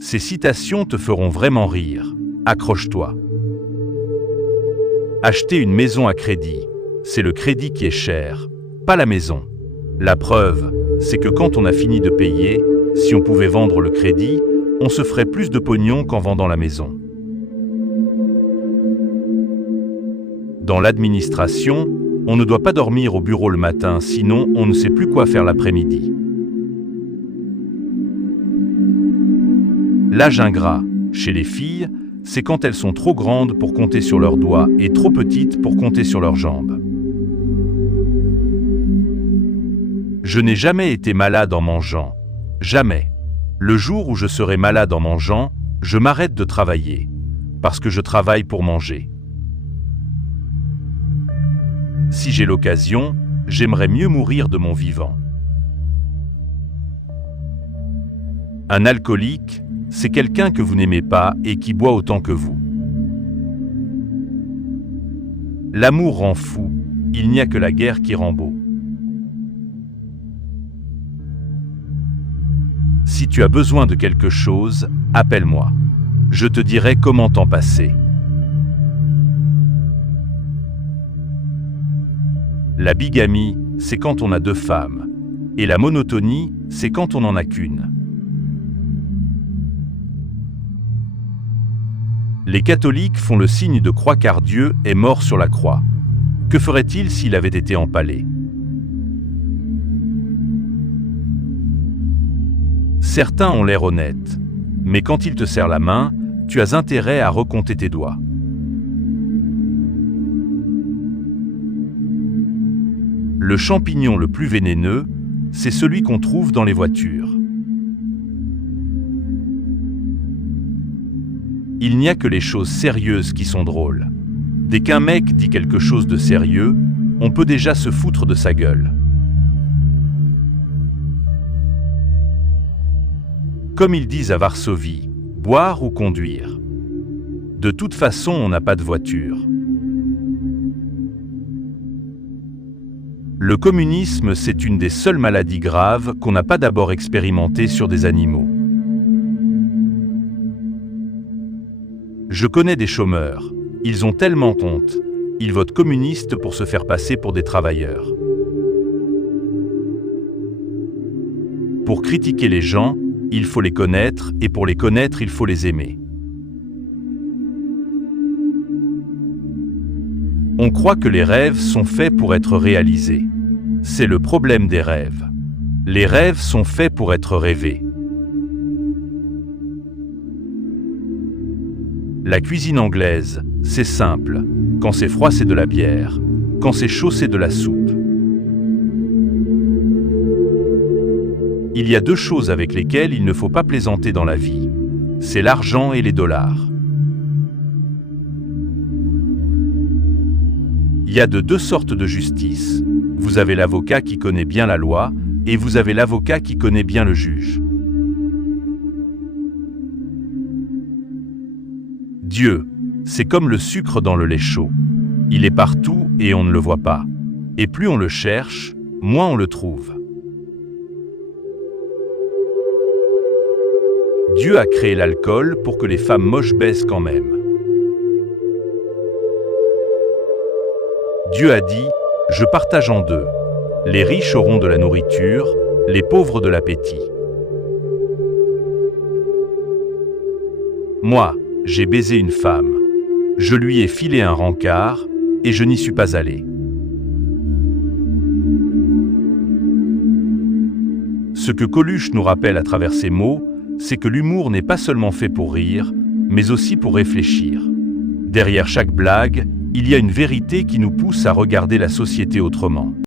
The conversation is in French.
Ces citations te feront vraiment rire. Accroche-toi. Acheter une maison à crédit, c'est le crédit qui est cher, pas la maison. La preuve, c'est que quand on a fini de payer, si on pouvait vendre le crédit, on se ferait plus de pognon qu'en vendant la maison. Dans l'administration, on ne doit pas dormir au bureau le matin, sinon on ne sait plus quoi faire l'après-midi. L'âge ingrat, chez les filles, c'est quand elles sont trop grandes pour compter sur leurs doigts et trop petites pour compter sur leurs jambes. Je n'ai jamais été malade en mangeant. Jamais. Le jour où je serai malade en mangeant, je m'arrête de travailler. Parce que je travaille pour manger. Si j'ai l'occasion, j'aimerais mieux mourir de mon vivant. Un alcoolique, c'est quelqu'un que vous n'aimez pas et qui boit autant que vous. L'amour rend fou, il n'y a que la guerre qui rend beau. Si tu as besoin de quelque chose, appelle-moi. Je te dirai comment t'en passer. La bigamie, c'est quand on a 2 femmes. Et la monotonie, c'est quand on n'en a qu'une. Les catholiques font le signe de croix car Dieu est mort sur la croix. Que ferait-il s'il avait été empalé? Certains ont l'air honnêtes, mais quand il te serre la main, tu as intérêt à recompter tes doigts. Le champignon le plus vénéneux, c'est celui qu'on trouve dans les voitures. Il n'y a que les choses sérieuses qui sont drôles. Dès qu'un mec dit quelque chose de sérieux, on peut déjà se foutre de sa gueule. Comme ils disent à Varsovie, boire ou conduire. De toute façon, on n'a pas de voiture. Le communisme, c'est une des seules maladies graves qu'on n'a pas d'abord expérimentées sur des animaux. Je connais des chômeurs. Ils ont tellement honte. Ils votent communiste pour se faire passer pour des travailleurs. Pour critiquer les gens, il faut les connaître, et pour les connaître, il faut les aimer. On croit que les rêves sont faits pour être réalisés. C'est le problème des rêves. Les rêves sont faits pour être rêvés. La cuisine anglaise, c'est simple. Quand c'est froid, c'est de la bière. Quand c'est chaud, c'est de la soupe. Il y a 2 choses avec lesquelles il ne faut pas plaisanter dans la vie. C'est l'argent et les dollars. Il y a de 2 sortes de justice. Vous avez l'avocat qui connaît bien la loi et vous avez l'avocat qui connaît bien le juge. Dieu, c'est comme le sucre dans le lait chaud. Il est partout et on ne le voit pas. Et plus on le cherche, moins on le trouve. Dieu a créé l'alcool pour que les femmes moches baissent quand même. Dieu a dit, je partage en 2. Les riches auront de la nourriture, les pauvres de l'appétit. Moi, j'ai baisé une femme. Je lui ai filé un rencard et je n'y suis pas allé. Ce que Coluche nous rappelle à travers ces mots, c'est que l'humour n'est pas seulement fait pour rire, mais aussi pour réfléchir. Derrière chaque blague, il y a une vérité qui nous pousse à regarder la société autrement.